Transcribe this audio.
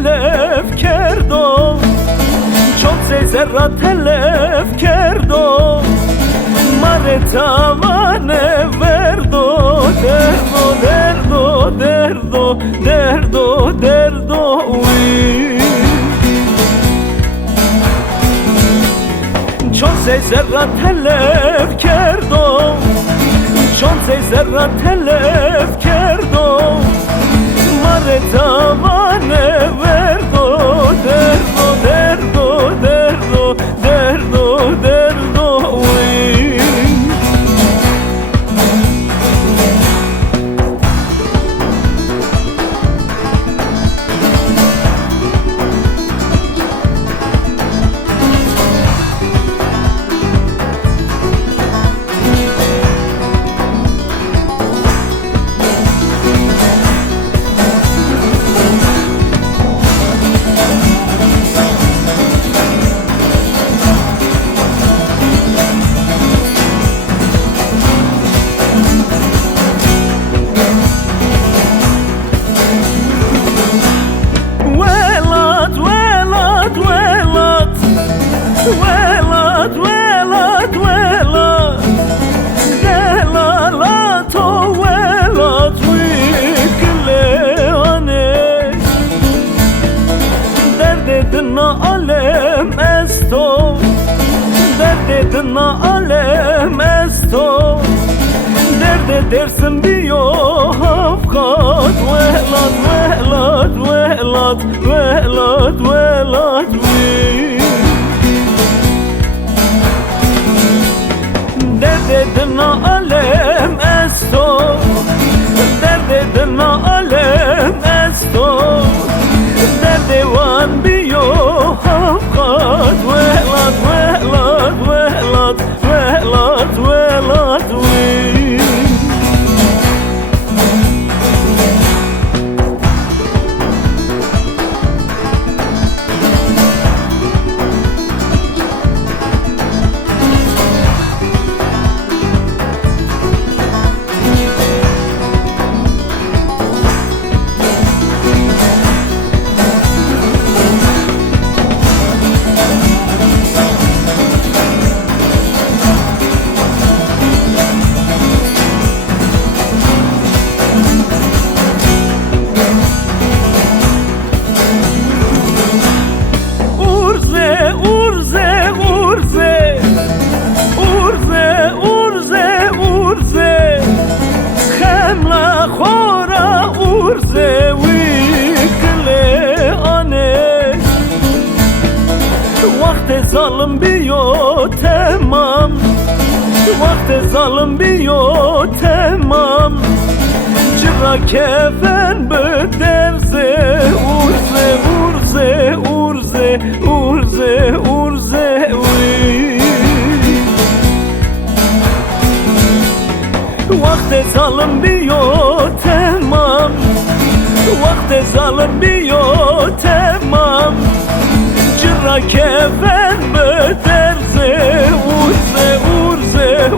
تلف کردم، چون سه را تلف کردم، مر توانه وردو دردو دردو دردو دردو دردو وی چون سه را تلف کردم، چون سه را تلف کردم، مر توانه وردو دردو دردو دردو دردو دردو وی ولات ولات ولات دلالات ولات ويكلاني درد دنا علم استو درد دنا علم استو درد درسم بیو هفخات ولات ولات ولات ولات ولات وی درد دنا علم استو درد دنا علم استو درد وان بیو هفخات ولات ولات ولات ولات ولات وی وقت ظالم بیو تمام وقت ظالم بیو تمام جرا کفن به درزه ارزه ارزه ارزه ارزه ارزه وی وقت ظالم بیو تمام وقت ظالم بیو تمام جرا کفن به درزه ارزه ارزه